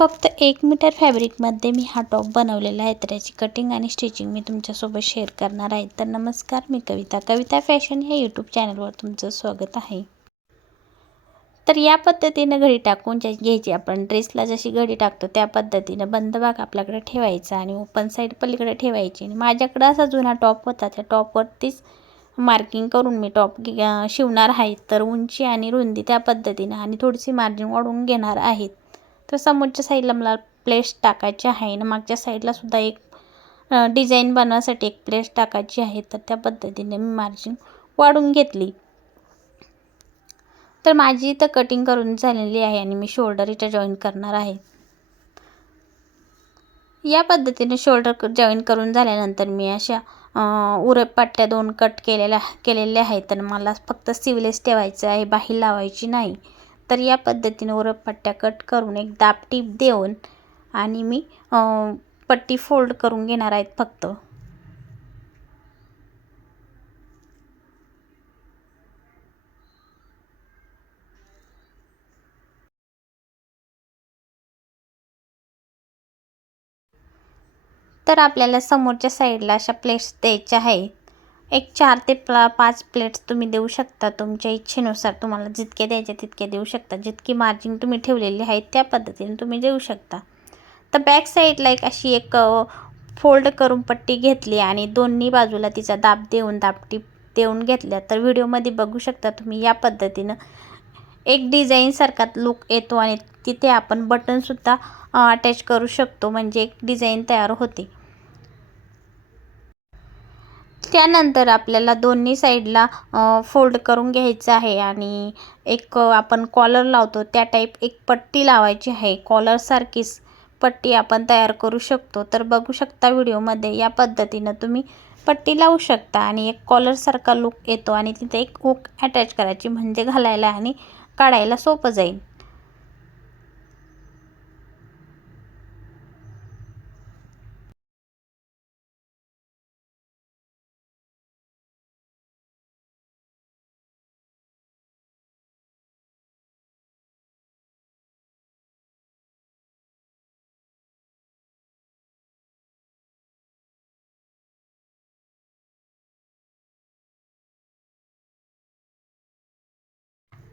फक्त एक मीटर फॅब्रिकमध्ये मी हा टॉप बनवलेला आहे तर याची कटिंग आणि स्टिचिंग मी तुमच्यासोबत शेअर करणार आहे. तर नमस्कार मी कविता. कविता फॅशन ह्या यूट्यूब चॅनलवर तुमचं स्वागत आहे. तर या पद्धतीनं घडी टाकून ज्या घ्यायची आपण ड्रेसला जशी घडी टाकतो त्या पद्धतीनं बंद भाग आपल्याकडे ठेवायचा आणि ओपन साईड पलीकडे ठेवायची. आणि माझ्याकडं असा जुना टॉप होता त्या टॉपवरतीच मार्किंग करून मी टॉप शिवणार आहे. तर उंची आणि रुंदी त्या पद्धतीनं आणि थोडीशी मार्जिन वाढवून घेणार आहेत तर समोरच्या साईडला मला प्लेट्स टाकायचे आहे आणि मागच्या साईडला सुद्धा एक डिझाईन बनवायसाठी एक प्लेट्स टाकायची आहे. तर त्या पद्धतीने मी मार्जिन वाढून घेतली. तर माझी इथं कटिंग करून झालेली आहे आणि मी शोल्डर इथं जॉईन करणार आहे. या पद्धतीने शोल्डर जॉईन करून झाल्यानंतर मी अशा उरप पट्ट्या दोन कट केलेल्या केलेल्या आहेत. तर मला फक्त सिवलेस ठेवायचं आहे बाही लावायची नाही. तर या पद्धतीने ओरपट्ट्या कट करून एक दाब टीप देऊन आणि मी पट्टी फोल्ड करून घेणार आहेत फक्त. तर आपल्याला समोरच्या साईडला अशा प्लेट्स द्यायच्या आहेत. एक चार ते प्ला पाच प्लेट्स तुम्ही देऊ शकता. तुमच्या इच्छेनुसार तुम्हाला जितके द्यायचे तितके देऊ शकता. जितकी मार्जिन तुम्ही ठेवलेली आहे त्या पद्धतीने तुम्ही देऊ शकता. तर बॅक साईडला एक अशी एक फोल्ड करून पट्टी घेतली आणि दोन्ही बाजूला तिचा दाब देऊन दाबटी देऊन घेतल्या. तर व्हिडिओमध्ये बघू शकता तुम्ही या पद्धतीनं एक डिझाईनसारखा लुक येतो आणि तिथे आपण बटनसुद्धा अटॅच करू शकतो. म्हणजे एक डिझाईन तयार होते. त्यानंतर आपल्याला दोन्ही साईडला फोल्ड करून घ्यायचं आहे आणि एक आपण कॉलर लावतो त्या टाईप एक पट्टी लावायची आहे. कॉलरसारखीच पट्टी आपण तयार करू शकतो. तर बघू शकता व्हिडिओमध्ये या पद्धतीनं तुम्ही पट्टी लावू शकता आणि एक कॉलरसारखा लुक येतो आणि तिथे एक हुक अटॅच करायची म्हणजे घालायला आणि काढायला सोपं जाईल.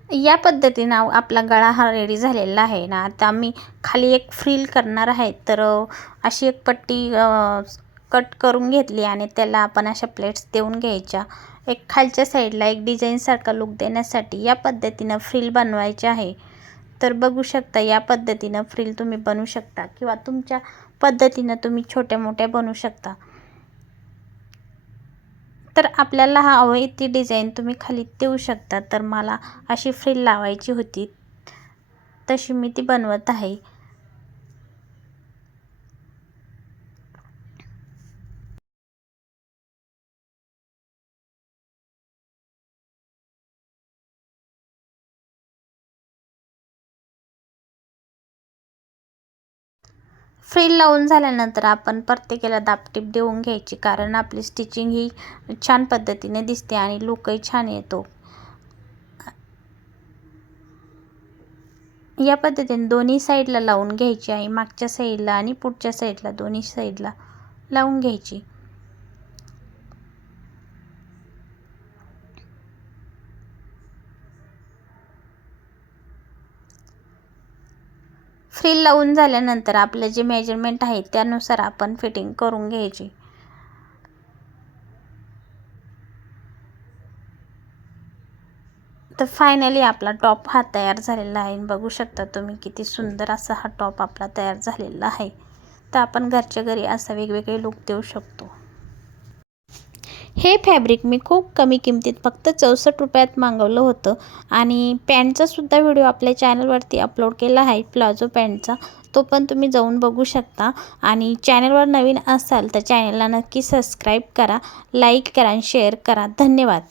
या पद्धतीनं आपला गळा हा रेडी झालेला आहे ना. आता मी खाली एक फ्रील करणार आहे. तर अशी एक पट्टी कट करून घेतली आणि त्याला आपण अशा प्लेट्स देऊन घ्यायच्या. एक खालच्या साईडला एक डिझाईनसारखा लुक देण्यासाठी या पद्धतीनं फ्रील बनवायचे आहे. तर बघू शकता या पद्धतीनं फ्रील तुम्ही बनवू शकता किंवा तुमच्या पद्धतीनं तुम्ही छोट्या मोठ्या बनवू शकता. तर आपल्याला हा हवी ती डिझाईन तुम्ही खाली देऊ शकता. तर मला अशी फ्रिल लावायची होती. तशी मी ती बनवत आहे. फ्रिल लावून झाल्यानंतर आपण प्रत्येकाला दापटीप देऊन घ्यायची कारण आपली स्टिचिंग ही छान पद्धतीने दिसते आणि लुकही छान येतो. या पद्धतीने दोन्ही साईडला लावून घ्यायची आहे मागच्या साईडला आणि पुढच्या साईडला दोन्ही साईडला लावून घ्यायची. फ्रील लावून झाल्यानंतर आपलं जे मेजरमेंट आहे त्यानुसार आपण फिटिंग करून घ्यायची. तर फायनली आपला टॉप हा तयार झालेला आहे. बघू शकता तुम्ही किती सुंदर असा हा टॉप आपला तयार झालेला आहे. तर आपण घरच्या घरी असा वेगवेगळे लुक देऊ शकतो. हे फॅब्रिक मी खूप कमी किमतीत फक्त चौसष्ट रुपयात मागवलं होतं आणि पॅन्टचासुद्धा व्हिडिओ आपल्या चॅनलवरती अपलोड केला आहे प्लाझो पॅन्टचा. तो पण तुम्ही जाऊन बघू शकता. आणि चॅनलवर नवीन असाल तर चॅनलला नक्की सबस्क्राईब करा लाईक करा आणि शेअर करा. धन्यवाद.